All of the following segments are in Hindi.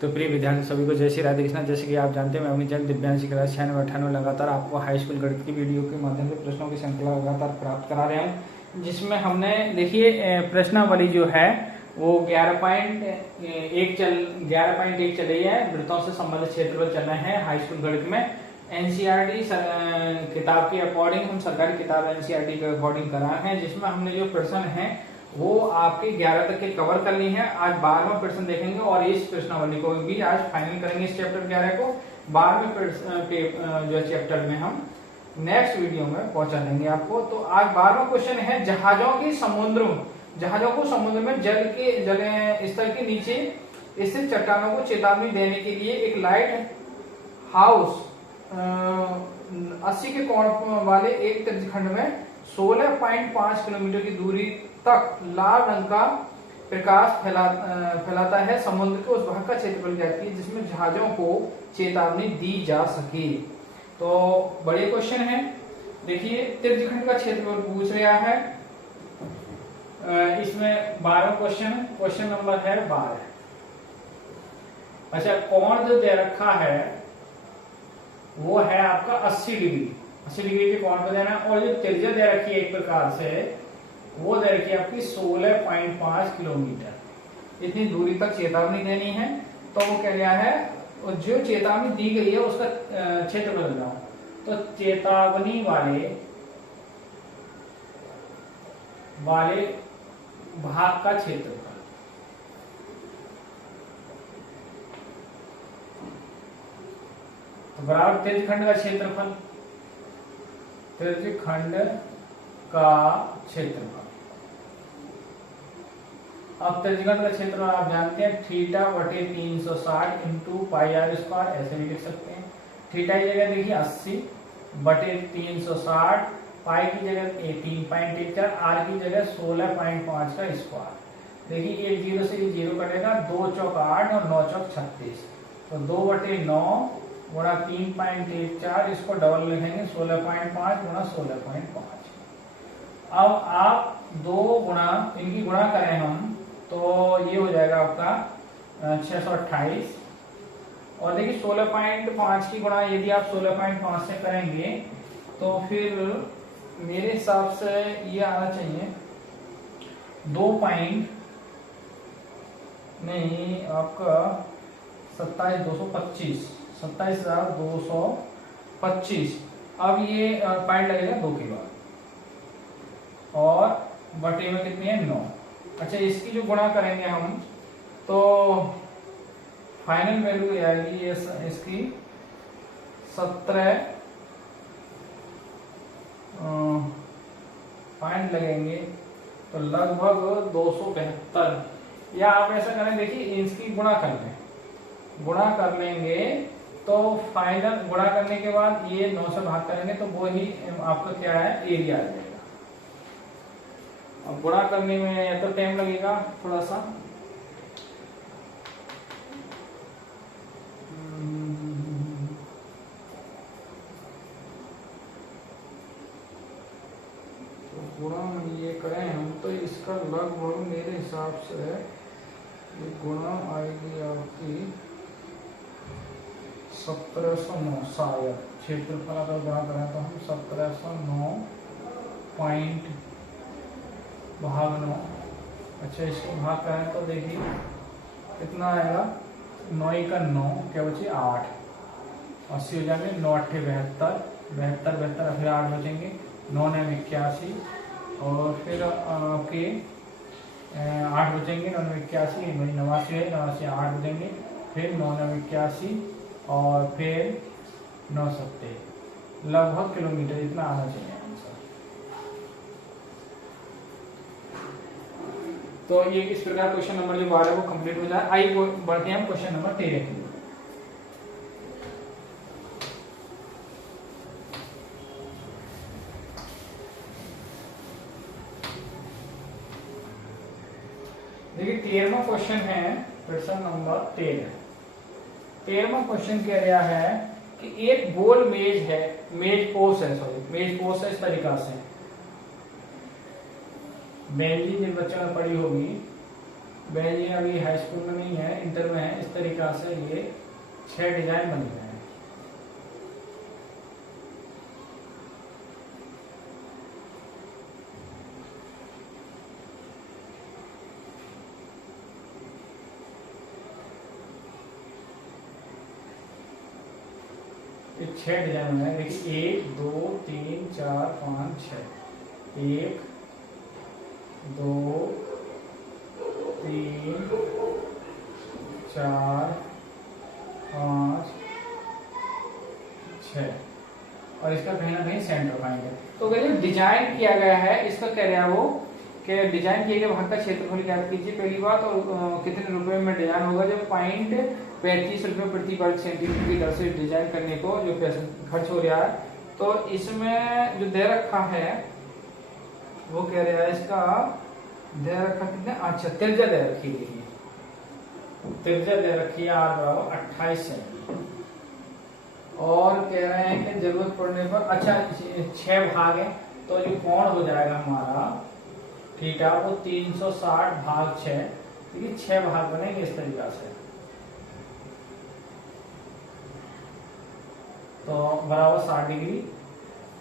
तो प्रिय विद्यार्थी सभी को जय श्री राधे कृष्णा। जैसे कि आप जानते हैं मैं अपनी चैनल दिव्यांश क्लास 96 लगातार आपको हाई स्कूल गणित की वीडियो के माध्यम से प्रश्नों की श्रृंखला लगातार प्राप्त करा रहे हूँ, जिसमें हमने देखिए प्रश्नावली जो है वो 11.1 चल रही है। वृत्तों से संबंधित क्षेत्रफल चल रहे हैं हाई स्कूल गणित में। एनसीईआरटी किताब के अकॉर्डिंग हम सरकारी किताब एनसीईआरटी के अकॉर्डिंग करा है, जिसमें हमने जो प्रश्न है वो आपके 11 तक के कवर कर ली है। आज 12वां प्रश्न देखेंगे और इस प्रश्नावली को भी आज फाइनल करेंगे। इस चैप्टर 11 को 12वें जो चैप्टर में हम नेक्स्ट वीडियो में पहुंचा देंगे आपको। तो आज 12वां क्वेश्चन है, जहाजों को समुद्र में जल स्तर के नीचे स्थित चट्टानों को चेतावनी देने के लिए एक लाइट हाउस 80 के कोण वाले एक त्रिज्यखंड में 16.5 किलोमीटर की दूरी तक लाल रंग का प्रकाश फैलाता है। समुद्र के उस भाग का क्षेत्रफल ज्ञात कीजिए जिसमें जहाजों को चेतावनी दी जा सके। तो बड़े क्वेश्चन है। देखिए त्रिज्यखंड का क्षेत्रफल पूछ रहा है। इसमें 12 क्वेश्चन नंबर है 12। अच्छा, कोण जो दे रखा है वो है आपका 80 डिग्री के कोण पर देना है, और जो त्रिज्या दे रखी है एक प्रकार से वो दे रखी है आपकी 16.5 किलोमीटर। इतनी दूरी तक चेतावनी देनी है। तो वो कह रहा है, और जो चेतावनी दी गई है उसका क्षेत्रफल बताओ। तो चेतावनी वाले भाग का क्षेत्रफल तो बराबर त्रिज्यखंड का क्षेत्रफल। अब त्रिज्यखंड का क्षेत्रफल आप जानते हैं θ/360 इंटू पाई आर स्क्वायर, ऐसे भी लिख सकते हैं। थीटा की जगह देखिए 80/360, पाई की जगह 3.14, आर की जगह 16.5 का स्क्वायर। देखिए एक 0 से ये 0 कटेगा, 2 चौक 8 और 9 चौक 36। तो 2/9 गुणा 3.14, इसको डबल लिखेंगे 16.5 गुणा 16.5। अब आप इनकी गुणा करें हम तो ये हो जाएगा आपका 628। और देखिए 16.5 की गुणा यदि आप 16.5 से करेंगे तो फिर मेरे हिसाब से ये आना चाहिए 27,225। अब ये पॉइंट लगेगा 2 के बाद, और बटे में कितनी है 9। अच्छा, इसकी जो गुणा करेंगे हम तो फाइनल वैल्यू आएगी ये इसकी 17 पॉइंट लगेंगे तो लगभग 272। या आप ऐसा करें, देखिए इसकी गुणा कर लेंगे तो फाइनल गुणा करने के बाद ये 9 से भाग करेंगे तो वो ही आपका क्या है एरिया आ जाएगा। अब गुणा करने में या तो टाइम लगेगा थोड़ा सा, तो गुणा ये करें हम तो इसका लगभग मेरे हिसाब से ये गुणा आएगी आपकी 1709 शायद। क्षेत्रफल अगर गुणा करें तो हम 1709 पॉइंट भाग 9। अच्छा, इसको भाग करें तो देखिए कितना आएगा, 9 का 9 क्या बचे 8, 80 हो जाएंगे, 9 8 72 फिर 8 बचेंगे, 9 9 81, और फिर आपके 8 बचेंगे, 9 9 81 89 है, 89 8 बचेंगे, फिर 9 9 81 और फिर 970 लगभग किलोमीटर इतना आना चाहिए आंसर। तो ये इस प्रकार क्वेश्चन नंबर जो 12 वो कंप्लीट हो जाए। आइए बढ़ते हैं हम क्वेश्चन नंबर 13 की। देखिए 13वां क्वेश्चन है, प्रश्न नंबर 13वां क्वेश्चन कह रहा है कि एक गोल मेज पोस्ट है इस तरीका से। बेंजी जिन बच्चों ने पढ़ी होगी भाई ये अभी हाई स्कूल में नहीं है, इंटर में है। इस तरीका से ये 6 डिजाइन बन गए हैं। ये 6 डिजाइन बने हैं। देखिए 1 2 3 4 5 6, 1 2 3 4 5 6, और इसका कहीं ना कहीं सेंटर पाएंगे। तो अगर डिजाइन किया गया है, इसका कह रहा है वो कि डिजाइन किए गए भाग का क्षेत्रफल ज्ञात कीजिए पहली बात, और कितने रुपए में डिजाइन होगा। जब 35 रुपये प्रति वर्ग सेंटीमीटर की दर से डिजाइन करने को जो पैसा खर्च हो रहा है, तो इसमें जो दे रखा है वो कह रहा है, इसका दे रखा कितने, अच्छा त्रिज्या दे रखी है, त्रिज्या दे रखी है R बराबर 28 सेंटीमीटर, और कह रहे हैं कि जरूरत पड़ने पर, अच्छा 6 भाग है, तो जो कोण हो जाएगा हमारा थीटा वो 360 भाग 6, ठीक है, 6 भाग बनेंगे इस तरीका से, तो बराबर 60 डिग्री।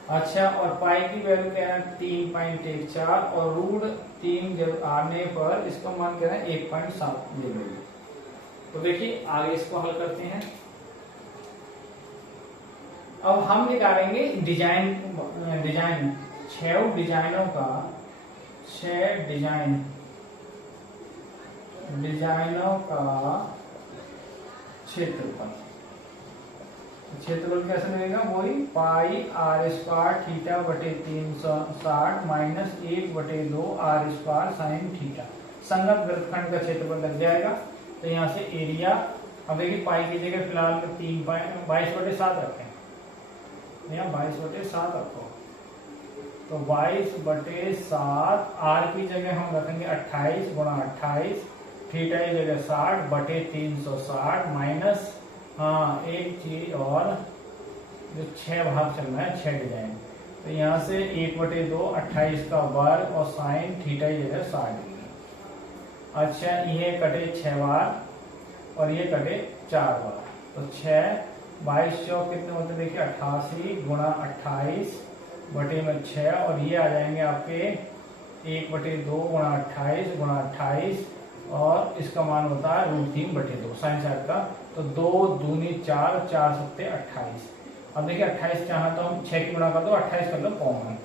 अच्छा, और पाई की वैल्यू क्या है 3.14, और रूट 3 जब आने पर इसका मान क्या है 1.7 ले लेंगे। तो देखिए आगे इसको हल करते हैं। अब हम निकालेंगे डिजाइन 6 डिजाइनों का, 6 डिजाइनों का क्षेत्रफल। क्षेत्रफल कैसे मिलेगा, वही पाई R स्क्वायर थीटा बटे 360 minus 1/2 R square sine theta. संगत वृत्तखंड का क्षेत्रफल लग जाएगा। तो यहाँ से एरिया, अब देखिए पाई की जगह फिलहाल में 22/7 रखें, यहाँ 22/7 रखो, तो 22/7 R की जगह हम रखेंगे 28 गुणा 28, थीटा की जगह 60 बटे 360 माइनस, हाँ एक चीज और, जो 6 भाग चल रहा है 6 डिजाइन, तो यहाँ से 1/2 28 का वर्ग और साइन थीटा की जगह 60 डिग्री। अच्छा, ये कटे 6 बार और ये कटे 4 बार, तो 6 22 चौक कितने होते हैं, देखिए 88 गुणा 28 बटे में 6, और ये आ जाएंगे आपके 1/2 गुणा 28 गुणा 28, और इसका मान होता है √3/2 साइन साइड का, तो 2 दूनी 4, 4 सत्ते 28। अब देखिए 28 चाहे तो हम 6 की गुणा कर दो, 28 कर लो कॉमन,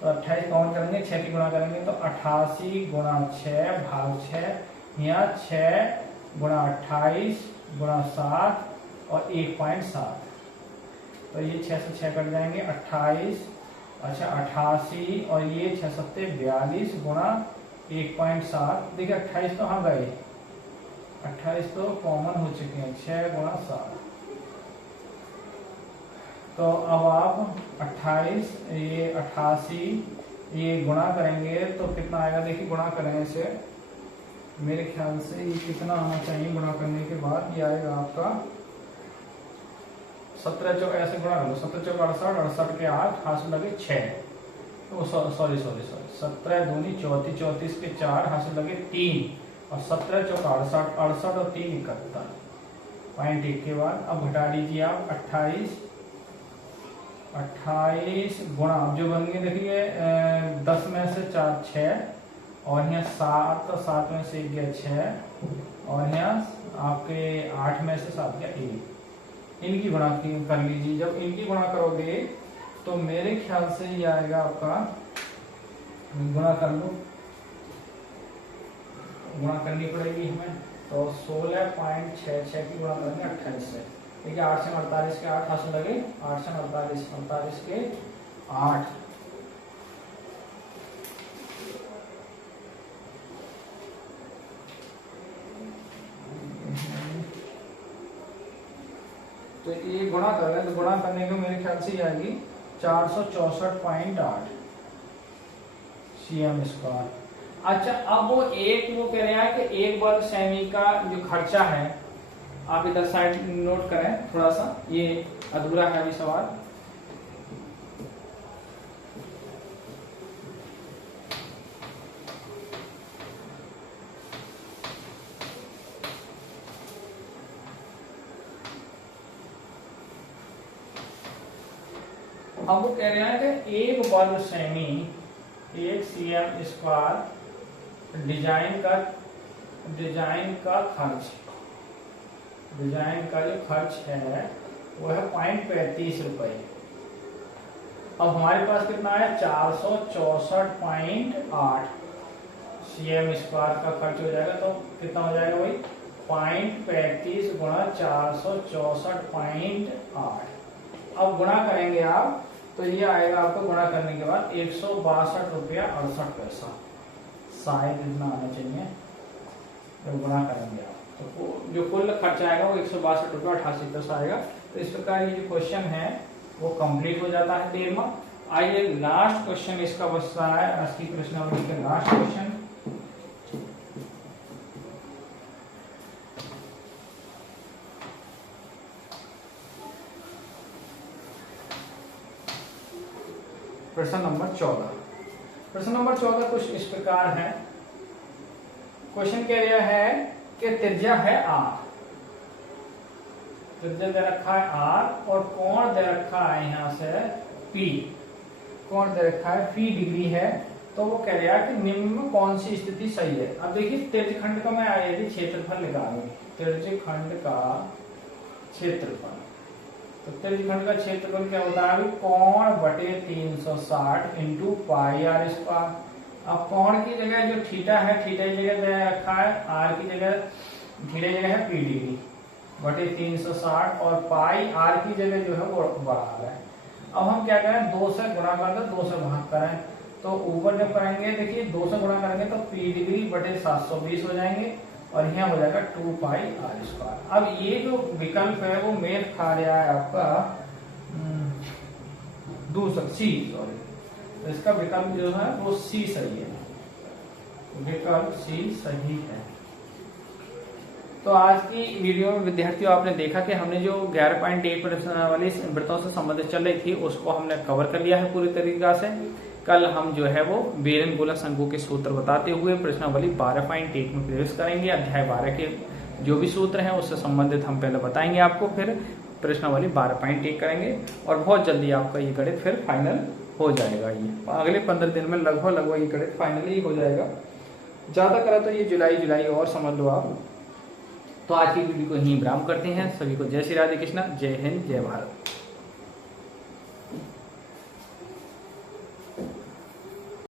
तो 28 कॉमन करेंगे, 6 की गुणा करेंगे तो 88 गुणा 6 भाग 6, यहाँ 6 गुणा 28 गुणा 7 और 1.7, तो ये 6 से 6 कट जाएंगे 28, अच्छा 88, और ये 6 सत्ते 42 गुणा 1.7, देखिए 28 तो हाँ गए, 28 तो कॉमन हो चुके हैं, 6 गुणा 7, तो अब आप 28 ये 88 ये गुणा करेंगे तो कितना आएगा, देखिए गुणा करेंगे से मेरे ख्याल से ये कितना आना चाहिए, गुणा करने के बाद ये आएगा आपका 17 चौक, ऐसे गुणा कर लो, 17 चौक 68, 68 के 8 हाथ से लगे 6, तो सॉरी 17 दूनी 34, 34 के 4 हाथ से लगे 3, और 17 चौक 68, 68 और 3 71, पॉइंट 1 के बाद अब घटा दीजिए आप 28 गुणा, अब जो बन गए देखिए 10 में से 4 6, और यहाँ 7, तो 7 में से 1 गया 6, और यहाँ आपके 8 में से 7 गया 1, इनकी गुणा कर लीजिए। जब इनकी गुणा करोगे तो मेरे ख्याल से ये आएगा आपका, गुणा कर लो, गुणा करनी पड़ेगी हमें, तो 16.66 की गुणा करेंगे 28 से, देखिए 8 से 48 के 8 हाथ से लगे, 8 से 48 के 8, तो ये गुणा कर रहे हैं, तो गुणा करने को मेरे ख्याल से आएगी 464.8 cm स्क्वायर। अच्छा, अब वो कह रहे हैं कि 1 वर्ग सेमी का जो खर्चा है, आप इधर साइड नोट करें थोड़ा सा, ये अधूरा है अभी सवाल। अब वो कह रहे हैं कि एक वर्ग सेमी 1 cm स्क्वायर डिजाइन का खर्च, डिजाइन का जो खर्च है वो है 0.35 रुपए। अब हमारे पास कितना है 464.8 cm स्क्वायर का खर्च हो जाएगा, तो कितना हो जाएगा भाई 0.35 गुणा 464.8। अब गुणा करेंगे आप तो ये आएगा आपको गुणा करने के बाद 162 रुपया 68 पैसा, शायद इतना आना चाहिए। तो गुणा करेंगे आप तो जो कुल खर्च आएगा वो 162 रुपया 88 पैसा आएगा। तो इस प्रकार ये जो क्वेश्चन है वो कंप्लीट हो जाता है 13वां। आइए लास्ट क्वेश्चन इसका बचता है आज की प्रश्नावली के लास्ट क्वेश्चन। प्रश्न नंबर 14। प्रश्न नंबर 14 कुछ इस प्रकार है। क्वेश्चन कह रहा है कि त्रिज्या है r, त्रिज्या दे रखा है r और कोण दे रखा है यहाँ से p, कोण दे रखा है p डिग्री है। तो वो कह रहा है कि निम्न में कौन सी स्थिति सही है। अब देखिए त्रिज्यखंड का मैं यदि क्षेत्रफल निकालूंगी, त्रिज्यखंड का क्षेत्रफल, तो त्रिज्यखंड का क्षेत्रफल क्या होता है कोण बटे 360 इंटू पाई आर स्क्वायर। अब कोण की जगह जो थीटा है, थीटा की जगह दे रखा है आर की जगह, थीटा की जगह है पी डिग्री बटे 360 और पाई आर की जगह जो है वो बढ़ा रहा है। अब हम क्या करें 2 से गुणा कर दो, 2 से भाग करें, तो ऊपर जब करेंगे देखिए 2 से गुणा करेंगे तो पी डिग्री बटे 720 हो जाएंगे और यहाँ हो जाएगा 2 पाई आर स्क्वायर। अब ये जो विकल्प है वो मेल खा रहा है आपका दूसरा सी, सॉरी, तो इसका विकल्प जो है वो सी सही है, विकल्प सी सही है। तो आज की वीडियो में विद्यार्थियों आपने देखा कि हमने जो 11.1 वाली वृत्तों से संबंधित चल रही थी उसको हमने कवर कर लिया है पूरी तरीका से। कल हम जो है वो बेलन शंकु के सूत्र बताते हुए प्रश्नावली 12.1 में प्रवेश करेंगे। अध्याय 12 के जो भी सूत्र हैं उससे संबंधित हम पहले बताएंगे आपको, फिर प्रश्नावली 12.1 करेंगे और बहुत जल्दी आपका ये गणित फिर फाइनल हो जाएगा। ये अगले 15 दिन में लगभग ये गणित फाइनली हो जाएगा। ज्यादा करा तो ये जुलाई और समझ लो आप। तो आज की वीडियो को यहीं विराम करते हैं। सभी को जय श्री राधे कृष्णा, जय हिंद, जय भारत।